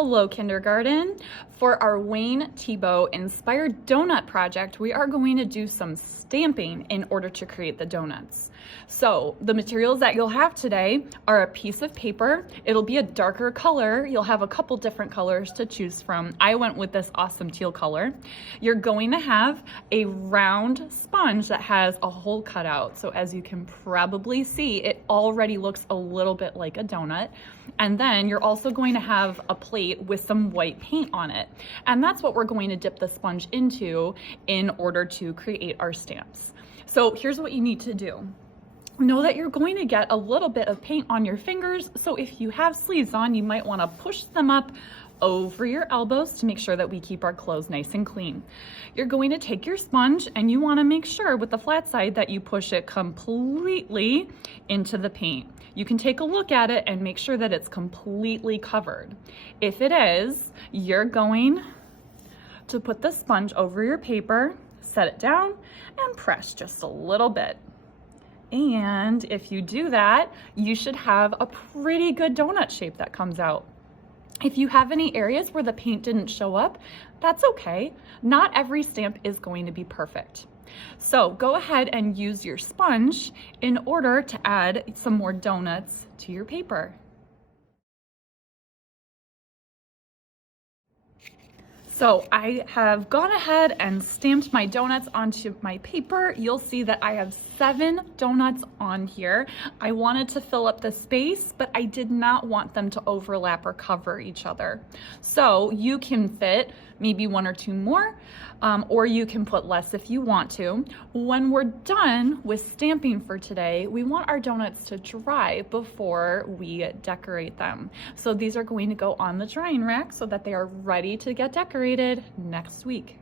Hello, kindergarten. For our Wayne Thiebaud inspired donut project, we are going to do some stamping in order to create the donuts. So the materials that you'll have today are a piece of paper. It'll be a darker color. You'll have a couple different colors to choose from. I went with this awesome teal color. You're going to have a round sponge that has a hole cut out. So as you can probably see, it already looks a little bit like a donut. And then you're also going to have a plate with some white paint on it. And that's what we're going to dip the sponge into in order to create our stamps. So here's what you need to do. Know that you're going to get a little bit of paint on your fingers. So if you have sleeves on, you might want to push them up over your elbows to make sure that we keep our clothes nice and clean. You're going to take your sponge and you want to make sure with the flat side that you push it completely into the paint. You can take a look at it and make sure that it's completely covered. If it is, you're going to put the sponge over your paper, set it down, and press just a little bit. And if you do that, you should have a pretty good donut shape that comes out. If you have any areas where the paint didn't show up, that's okay. Not every stamp is going to be perfect. So go ahead and use your sponge in order to add some more donuts to your paper. So I have gone ahead and stamped my donuts onto my paper. You'll see that I have 7 donuts on here. I wanted to fill up the space, but I did not want them to overlap or cover each other. So you can fit maybe 1 or 2 more, or you can put less if you want to. When we're done with stamping for today, we want our donuts to dry before we decorate them. So these are going to go on the drying rack so that they are ready to get decorated next week.